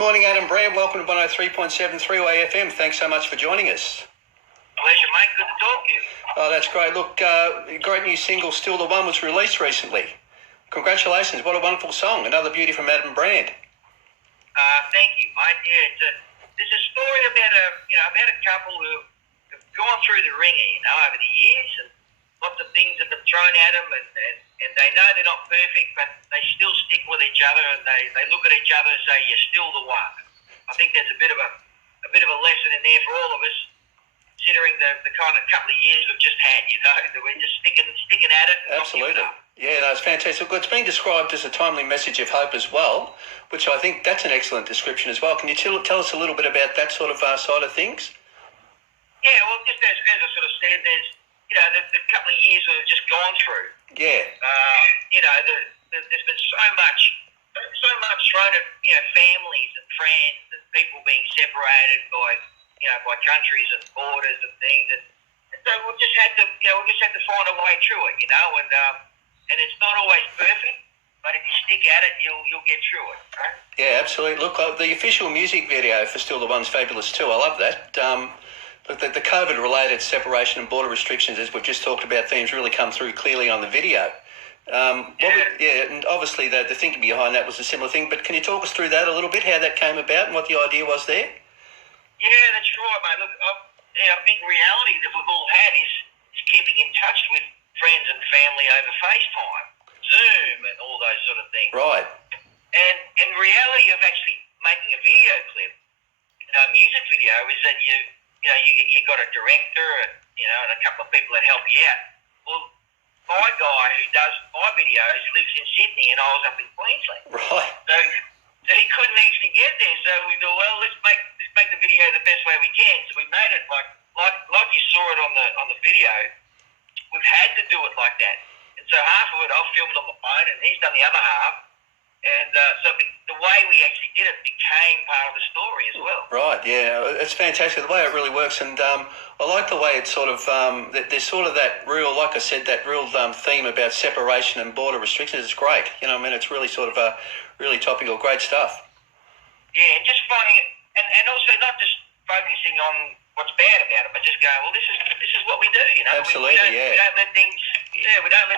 Morning, Adam Brand. Welcome to 103.7 3-Way FM. Thanks so much for joining us. Pleasure, mate. Good to talk to you. Oh, that's great. Look, great new single, Still the One, was released recently. Congratulations. What a wonderful song. Another beauty from Adam Brand. Thank you, mate. Yeah, there's a story about a couple who have gone through the ringer, over the years, and lots of things have been thrown at them, and they know they're not perfect, but they still stick with each other, and they look at each other and say, "You're still the one." I think there's a bit of a lesson in there for all of us, considering the kind of couple of years we've just had. That we're just sticking at it. And Absolutely. Yeah, no, it's fantastic. Look, it's been described as a timely message of hope as well, which I think that's an excellent description as well. Can you tell us a little bit about that sort of side of things? Yeah, well, just as I sort of said, there's the couple of years we've just gone through. Yeah. There's been so much thrown at families and friends and people being separated by countries and borders and things, and so we've just had to find a way through it, and it's not always perfect, but if you stick at it, you'll get through it. Right? Yeah, absolutely. Look, the official music video for Still the One's fabulous too. I love that. Look, the COVID-related separation and border restrictions, as we've just talked about, themes really come through clearly on the video. And obviously the thinking behind that was a similar thing, but can you talk us through that a little bit, how that came about and what the idea was there? Yeah, that's right, mate. Look, a big reality that we've all had is keeping in touch with friends and family over FaceTime, Zoom, and all those sort of things. Right. And the reality of actually making a video clip, a music video, is that you got a director and a couple of people that help you out. Well, my guy who does my videos lives in Sydney, and I was up in Queensland. Right. So he couldn't actually get there. So we thought, well, let's make the video the best way we can. So we made it like you saw it on the video. We've had to do it like that. And so half of it I've filmed on my phone, and he's done the other half. And so the way we actually did it became part of the story as well. Right, yeah, it's fantastic the way it really works, and I like the way it's sort of there's sort of that real, like I said, that real theme about separation and border restrictions. It's great, it's really sort of really topical, great stuff. Yeah, and just finding it, and also not just focusing on what's bad about it, but just going, well, this is what we do, Absolutely, we don't let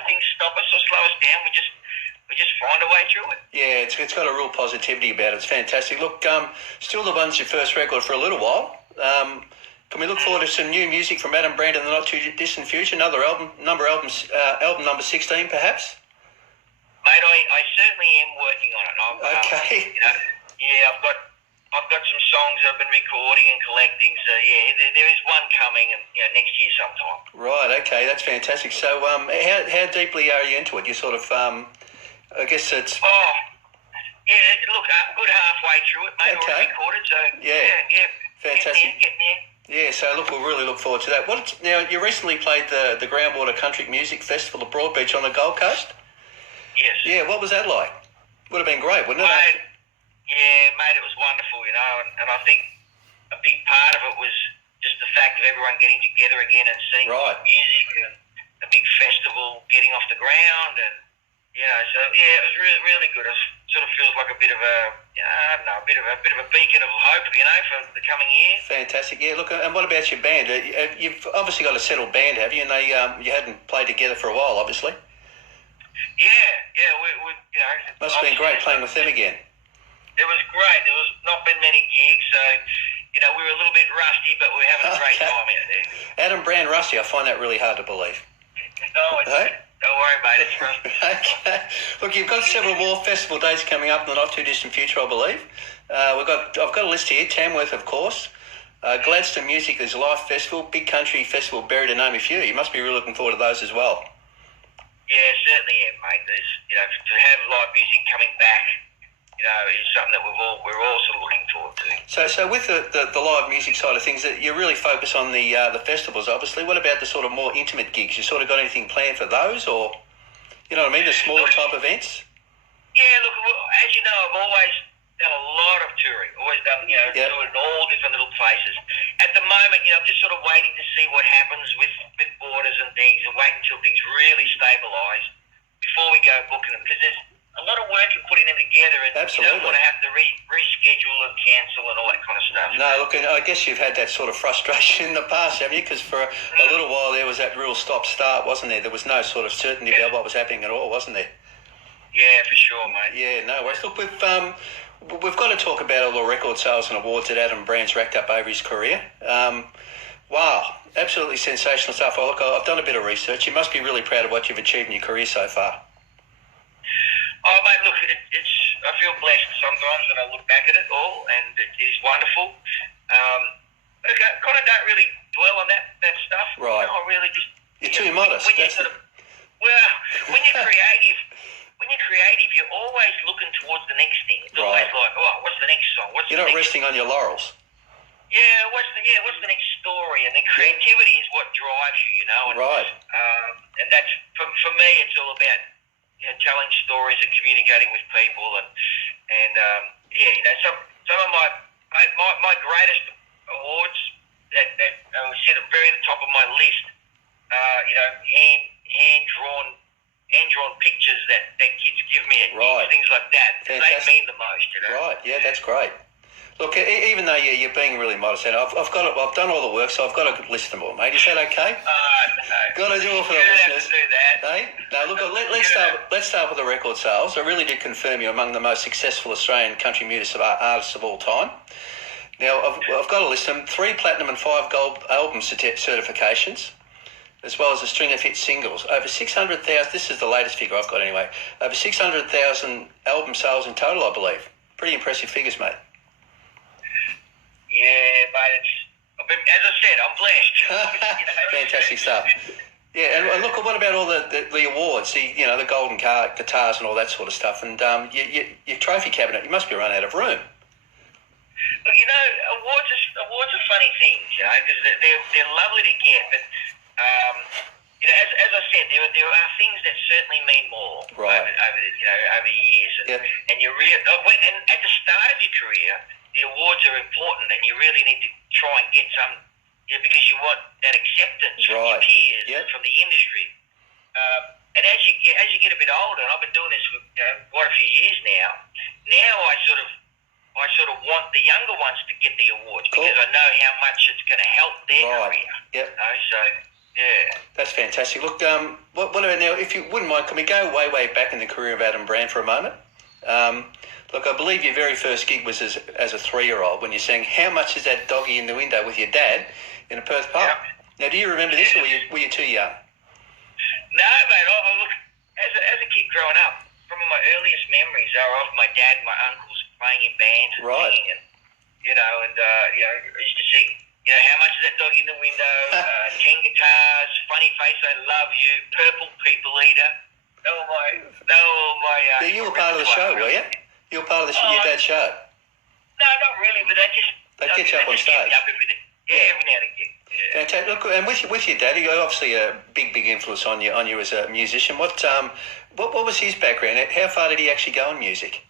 things stop us or slow us down. We just find a way through it. Yeah, it's got a real positivity about it. It's fantastic. Look, Still the One's your first record for a little while. Can we look forward to some new music from Adam Brand in the not too distant future? Another album number 16, perhaps? Mate, I certainly am working on it. Okay. I've got some songs I've been recording and collecting. So yeah, there is one coming, and next year sometime. Right. Okay, that's fantastic. So how deeply are you into it? You sort of I guess it's. Oh, yeah. Look, good halfway through it, mate. Okay. Already recorded, so yeah. Fantastic. Getting there. Yeah, so look, we'll really look forward to that. Now, you recently played the Groundwater Country Music Festival at Broadbeach on the Gold Coast. Yes. Yeah, what was that like? Would have been great, wouldn't it? Mate, it was wonderful, and I think a big part of it was just the fact of everyone getting together again and seeing music and a big festival getting off the ground, and so yeah, it was really good. It sort of feels like a bit of a beacon of hope, for the coming year. Fantastic. Yeah. Look, and what about your band? You've obviously got a settled band, have you? And you hadn't played together for a while, obviously. Yeah. We must have been great playing with them again. It was great. There was not been many gigs, so we were a little bit rusty, but we were having a great time out there. Adam Brand rusty. I find that really hard to believe. Don't worry, mate. It's rusty. Okay. Look, you've got several more festival dates coming up in the not too distant future, I believe. I've got a list here. Tamworth, of course. Gladstone Music is Life Festival, Big Country Festival, Berry, to name a few. You must be really looking forward to those as well. Yeah, certainly am, mate. There's, to have live music coming back, is something that we're all sort of looking forward to. So with the live music side of things, you really focus on the festivals, obviously. What about the sort of more intimate gigs? You sort of got anything planned for those, or the smaller type events? Yeah, look, as you know, I've always done a lot of touring. Always done, toured in all different little places. At the moment, I'm just sort of waiting to see what happens with borders and things, and wait until things really stabilise before we go booking them, because a lot of work in putting them together, and Absolutely. you don't want to have to reschedule and cancel and all that kind of stuff. No, look, and I guess you've had that sort of frustration in the past, haven't you? Because for a little while there was that real stop-start, wasn't there? There was no sort of certainty about what was happening at all, wasn't there? Yeah, for sure, mate. Yeah, no worries. Look, we've got to talk about all the record sales and awards that Adam Brand's racked up over his career. Wow, absolutely sensational stuff. Oh, look, I've done a bit of research. You must be really proud of what you've achieved in your career so far. Oh, mate, look, I feel blessed sometimes when I look back at it all, and it is wonderful. Look, I kind of don't really dwell on that stuff. Right. I really just... You're too modest. When when you're creative, you're always looking towards the next thing. It's always like, oh, what's the next song? You're not resting on your laurels. Yeah, what's the next story? And the creativity is what drives you, you know. And, Right. And that's for me, it's all about telling stories and communicating with people, and some of my greatest awards that sit at very the top of my list. Hand drawn pictures that kids give me, and Right. things like that. Fantastic. They mean the most, you know. Right. Yeah, that's great. Look, even though you're being really modest, and I've done all the work, so I've got to list them all, mate. Is that okay? No. Got to do it for the You don't have listeners. to do that. Hey? No, look, let's start with the record sales. I really did confirm you among the most successful Australian country music artists of all time. Now, I've got to list them: 3 platinum and 5 gold album certifications, as well as a string of hit singles. Over 600,000. This is the latest figure I've got anyway. Over 600,000 album sales in total, I believe. Pretty impressive figures, mate. Yeah, mate. As I said, I'm blessed. Fantastic stuff. Yeah, and look, what about all the awards, the golden guitars and all that sort of stuff, and your trophy cabinet? You must be run out of room. Look, awards are funny things, because they're lovely to get, but as I said, there are things that certainly mean more Right. over the years, and you really and at the start of your career, the awards are important, and you really need to try and get some, because you want that acceptance from your peers and from the industry. And as you get a bit older, and I've been doing this for quite a few years now. Now I sort of want the younger ones to get the awards because I know how much it's going to help their career. Yep. So yeah. That's fantastic. Look, what about now? If you wouldn't mind, can we go way back in the career of Adam Brand for a moment? Look, I believe your very first gig was as a 3-year-old when you sang "How Much Is That Doggy in the Window" with your dad in a Perth pub. Yep. Now, do you remember this, or were you too young? No, mate. Look, as a kid growing up, some of my earliest memories are of my dad and my uncles playing in bands and singing, and I used to sing. How much is that dog in the window? 10 guitars, funny face, I love you, purple people eater. They were my. You were part of the show, were you? You were part of your dad's show. No, not really, but they get you up on stage. Every now and again. Yeah. Fantastic. Look, and with your dad, you're obviously a big influence on you as a musician. What was his background? How far did he actually go in music?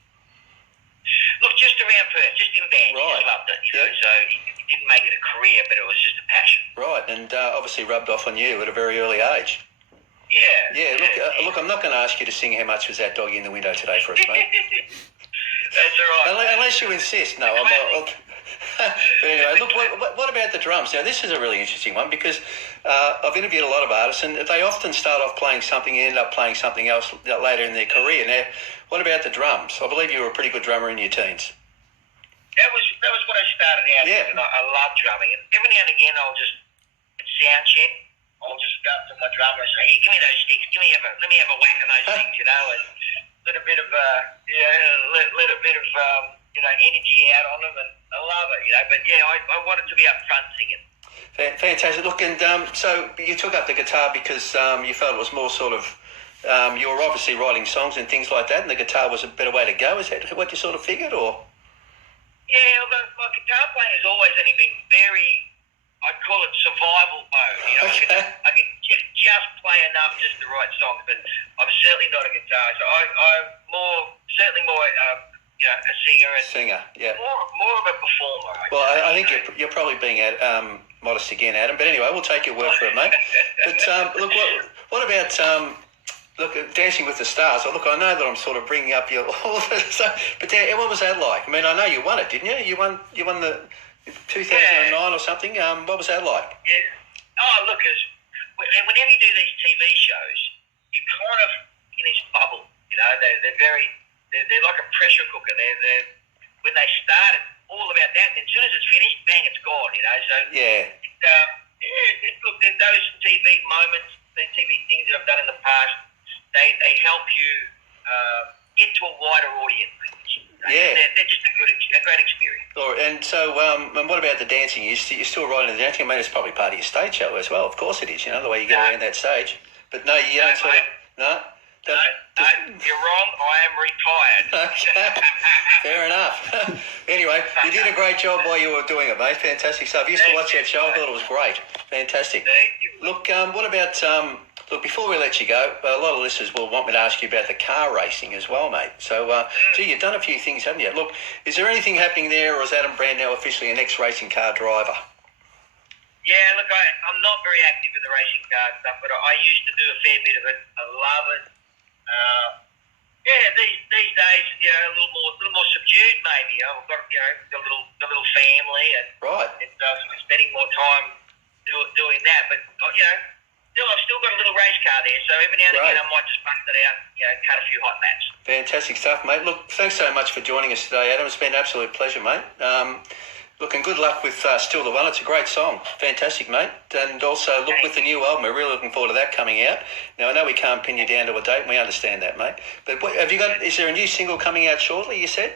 Look, just around Perth, just in band. Right. He just loved it, So he didn't make it a career, but it was just a passion. Right, and obviously rubbed off on you at a very early age. Yeah. Yeah. Look, I'm not going to ask you to sing "How Much Was That Doggy in the Window" today for us, mate. That's all right. Unless you insist. No, I'm not. But anyway, look, what about the drums? Now, this is a really interesting one because I've interviewed a lot of artists and they often start off playing something and end up playing something else later in their career. Now, what about the drums? I believe you were a pretty good drummer in your teens. That was what I started out with, and I love drumming. And every now and again, I'll just sound check. I'll just go up to my drummer and say, "Hey, give me those sticks. Let me have a whack on those things, and let a bit of energy out on them, and I love it, But I wanted to be up front singing. Fantastic. Look, and so you took up the guitar because you felt it was more sort of you were obviously writing songs and things like that, and the guitar was a better way to go. Is that what you sort of figured, or? Yeah, although my guitar playing has always only been very, I'd call it survival mode. Okay. I can just play enough just to write songs, but I'm certainly not a guitarist. So I'm certainly more a singer. Yeah. More of a performer. Well, I think you're probably being modest again, Adam. But anyway, we'll take your word for it, mate. But look, what about look, Dancing with the Stars. Look, I know that I'm sort of bringing up your all this stuff, but what was that like? I mean, I know you won it, didn't you? You won the 2009 or something. What was that like? Yeah. Oh, look, whenever you do these TV shows, you're kind of in this bubble. You know, they're like a pressure cooker. They're when they start, it's all about that, and as soon as it's finished, bang, it's gone. You know, so look, those TV moments, the TV things that I've done in the past, they help you get to a wider audience. Yeah, they're just a great experience. And so, and what about the dancing? You're still riding the dancing. I mean, it's probably part of your stage show as well. Of course it is. You know, the way you get around that stage. But no, you don't sort of no. No, you're wrong. I am retired. Okay. Fair enough. Anyway, you did a great job while you were doing it, mate. Fantastic stuff. I used to watch that show. I thought it was great. Fantastic. Thank you. Look, what about look, before we let you go, a lot of listeners will want me to ask you about the car racing as well, mate. So, gee, you've done a few things, haven't you? Look, is there anything happening there, or is Adam Brand now officially an ex-racing car driver? Yeah, look, I'm not very active with the racing car stuff, but I used to do a fair bit of it. I love it. These days, you know, a little more subdued. Maybe I've got a little family, and spending more time doing that. But I've still got a little race car there, so every now and again I might just bust it out, cut a few hot laps. Fantastic stuff, mate. Look, thanks so much for joining us today, Adam. It's been an absolute pleasure, mate. Look, and good luck with Still the One. It's a great song. Fantastic, mate. And also, look, with the new album, we're really looking forward to that coming out. Now, I know we can't pin you down to a date, and we understand that, mate. But is there a new single coming out shortly, you said?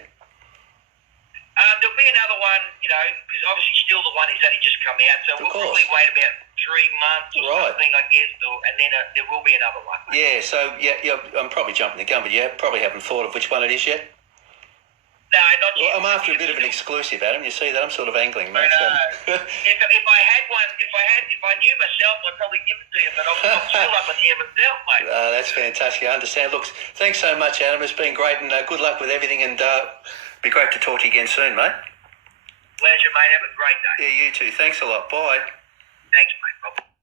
There'll be another one, because obviously Still the One is only just come out, so we'll probably wait about 3 months or something, I guess, and then there will be another one. Yeah, so, I'm probably jumping the gun, but you probably haven't thought of which one it is yet? No, not yet. Well, I'm after a bit of an exclusive, Adam. You see that? I'm sort of angling, mate. If I had one, if I knew myself, I'd probably give it to you, but I'm still up in here myself, mate. That's fantastic. I understand. Look, thanks so much, Adam. It's been great, and good luck with everything, and be great to talk to you again soon, mate. Pleasure, mate. Have a great day. Yeah, you too. Thanks a lot. Bye. Thanks, mate. Bye.